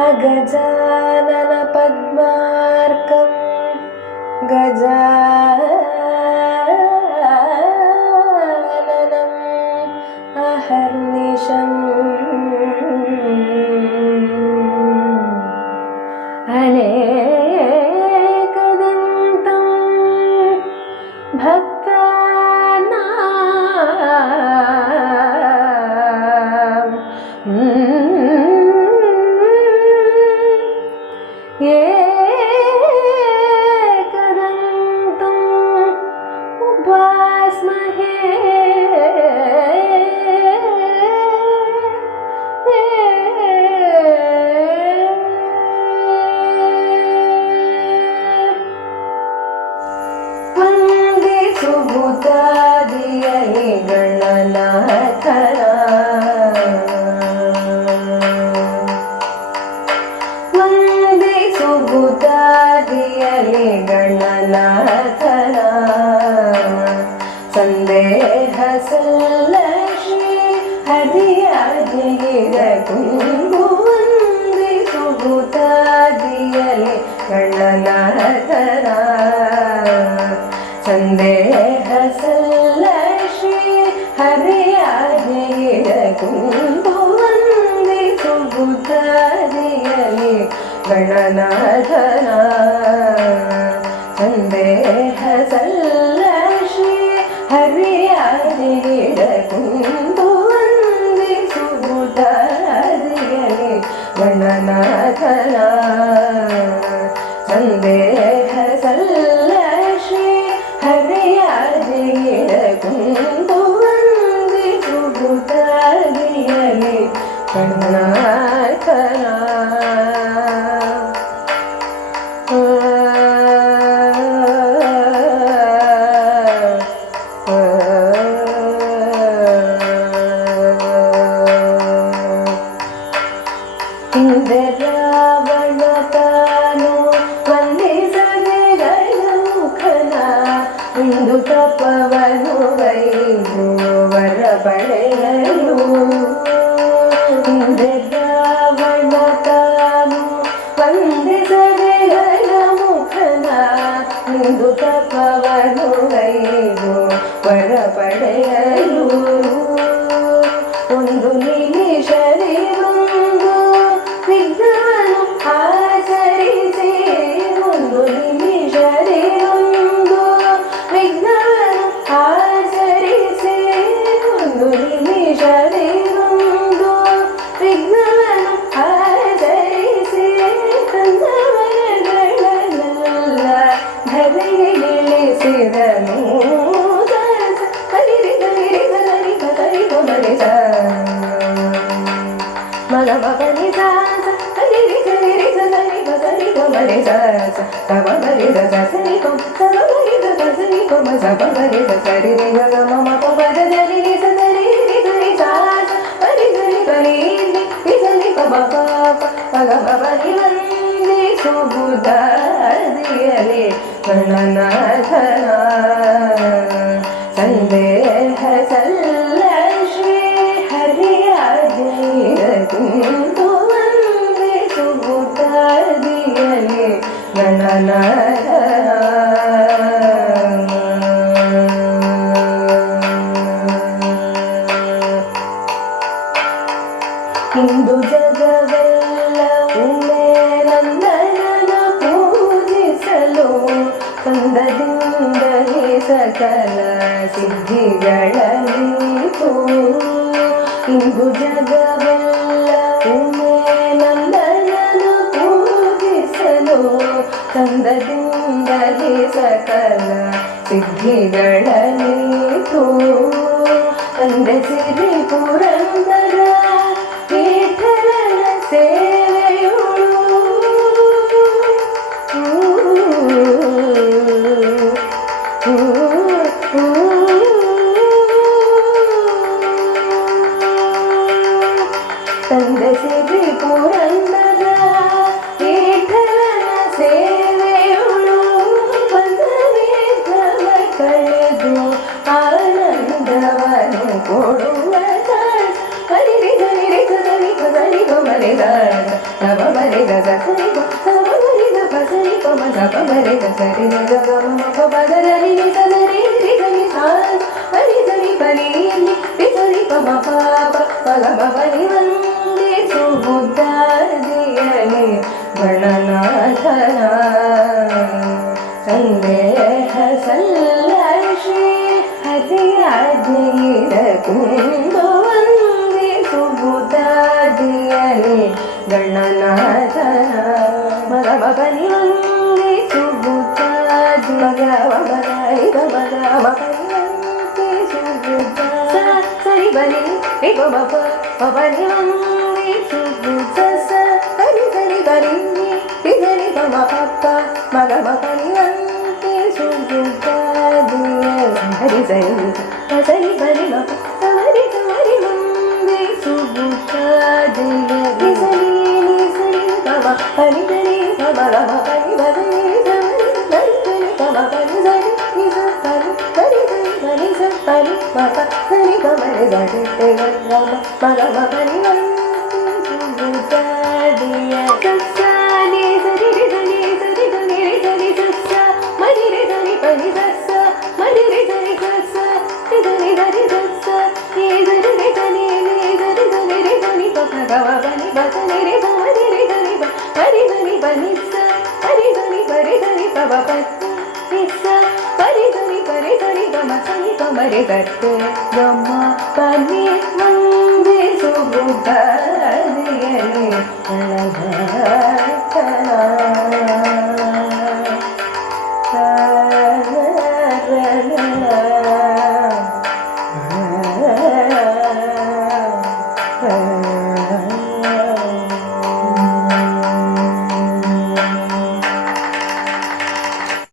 अगजानन पद्मार्कं गजाननम् अहर्निशम् अनेकदन्तं एकदन्तम् उपास्महे वन्दे सुभुतादियै गणनाथना वन्दे सुभुतादियै गणनाथना संदेह सल्लश्री हरियादिगिरकुंभु वन्दे सुभुतादियै गणनाथना संदेह सल्लश्री हरियादिगिरकुंभु वन्दे सुभुतादियै गणनाथना संदेह सल्लश्री हरियादिगिरकुंभु वन्दे सुभुतादियै गणनाथना संदेह सल्लश्री हरियादिगिरकुंभु वन्दे सुभुतादियै गणनाथना ಹಿಂದೆ ರಾವಣ ತಾನು ವಂದಿಸದೆ ಗಣಮುಖನ ಇಂದು ತಪವನು ಗೈದು ವರ ಪಡೆಯಲು ಹಿಂದೆ ರಾವಣ ತಾನು ವಂದಿಸದೆ ಗಣಮುಖನ ಇಂದು ತಪವನು ಗೈದು ವರ ಪಡೆಯಲು ಒಂದು ನಿಮಿಷದಿ ವಿಘ್ನವನ್ನು ಆಚರಿಸಿ ಒಂದು ನಿಮಿಷದಿ ಒಂದು ವಿಘ್ನವನ್ನು ಆಚರಿಸಿ ಒಂದು ನಿಮಿಷದಿ ಒಂದು ವಿಘ್ನವನ್ನು ಆಚರಿಸಿ ತಂದವರಗಳೆಲ್ಲ ಧರೆಗೆ ಇಳಿಸಿದನು ಕಲಿರಿ ಕಲಿರಿ ಕಲರಿ ಕಲರಿ ಕೊಮರಿಸ ಮಗ ಮಗನಿ ಸಾಸ ಕಲಿರಿ ಕಲಿರಿ ಕಲರಿ ಕಲರಿ ಕೊಮರಿಸ ಕಮರಿಸ ಸರಿ ಕೊಮ ಸಮರಿಸ ಸರಿ ಕೊಮ ಸಮರಿಸ ಸರಿ ಗಗ ಮಮ ಕೊಮರದಲ್ಲಿ ಸರಿ ಸರಿ ಸಾಸ ಪರಿ ಸರಿ ಪರಿ ಸರಿ ಕೊಮ ಪಾಪ ಮಗ ಮಗನಿ ವಂದೇ ಸುಭುತಾದಿयै ಗಣನಾಥನ ಸಂದೇಹ ಸಲ್ಲಶ್ರೀ ಹರಿಯಾದಿಗಿರಕುಂಭು ವಂದೇ ಸುಭುತಾದಿयै ಗಣನಾಥನ ಇಂದು ಜಗವೆಲ್ಲ ಉಮೆ ನಂದನನ ಪೂಜಿಸಲು ಕಂದದಿಂದಲೇ ಸಕಲ ಸಿದ್ಧಿಗಳೀತು ಇಂದು ಜಗವೆಲ್ಲ ಉಮೆ ನಂದನನ ಪೂಜಿಸಲು ಕಂದದಿಂದಲೇ ಸಕಲ ಸಿದ್ಧಿಗಳೀತು ತಂದೆ ಸಿರಿ ಪುರಂದರ ವಿಠಲನ ಸೇವೆಯುಳು ತಂದೆ ಸಿರಿ ಪುರಂದರ ವಿಠಲನ ಸೇವೆಯುಳು ಬಂಧವೇಧವ ಕಳೆದು ಆನಂದವನು ಕೊಡುವ Saba Mari Ga Sa Sa Ri Ga Saba Mari Ga Pa Sa Ri Ga Ma Saba Mari Ga Sa Ri Ga Ga Ma Ma Pa Pa Ga Ra Ri Ni Sa Sa Ri Ri Ga Ni Sa Ma Ri Sa Ri Pa Ni Ni Ri Sa Ri Pa Ma Pa Pa Pa Ga Ma Pa Ni Vande Subudadiyane Gananathana ಸಂದೇಹ ಸಲ್ಲರ್ಷಿ ಹರಿಯಾದಿರ ಕುಂದು ವಂದಿ ಸುಬುದಾದಿಯನೆ ಗಣನಾಥನ ಮಗ ಬನಿ ವಂದಿ ಸುಬುದಾದಿ ಮಗ ಬನಿ ಮಗ ಬನಿ ವಂದಿ ಸುಬುದ ಸರಿ ಬನಿ ರಿ ಬ ಬನಿ ವಂದಿ ಸುಬುದ ಸರಿ ಸರಿ ಬನಿ ರಿ ಸರಿ ಬ ಪಪ್ಪ ಮಗ ಬನಿ ವಂದಿ ಸುಬುದಾದಿಯ ಹರಿ ಸರಿ ಸರಿ ಬನಿ ಮ ಸರಿ ಸರಿ ವಂದಿ ಸುಬುದಾದಿಯ ರಿ ಸರಿ ನಿ ಸರಿ ಬ ಹರಿ ಸರಿ ಬ ಮ ಬನಿ ಬನಿ ಸರಿ ಸರಿ ಬ ಬನಿ ಸರಿ ನಿ ಸರಿ ಸರಿ ಸರಿ ಬನಿ ಸರಿ ಮ ಪ ಸರಿ ಬ ಮರಿ ಸರಿ ತೆ ಗ ಮಗ ಬನಿ ವಂದಿ ಸುಬುದಾದಿಯ ಸನಿ ಸರಿ ರಿ ಸನಿ ಸರಿ ಧನಿ ರಿ ಸನಿ ಸಸ ಮರಿ ರಿ ಧನಿ ಪನಿ ಸಸ ಮರಿ ರಿ ಧನಿ ಸಸ ರಿ ಧನಿ ಧನಿ ಸಸ ಏ ಧನಿ ರಿ ಧನಿ ನಿ ಧನಿ ಧನಿ ರಿ ಧನಿ ಪ ಗ ವ ಬನಿ ಬ ಧನಿ ರಿ ಧ ಮರಿ ರಿ ಧನಿ ಬ ಮರಿ ಧನಿ ಬನಿ ಸ ಮರಿ ಧನಿ ಪರಿ ಧನಿ ಪ ಬ ಪ ನಿ ಸ ಮರಿ ಧನಿ ಪರಿ ಧನಿ ಗ ಮ ಸನಿ ಪ ಮರಿ ಧತ್ತೆ ಗ ಮ ಪನಿ ವಂದಿ ಸುಬುದಾದಿಯನೆ ಗಣನಾಥನ la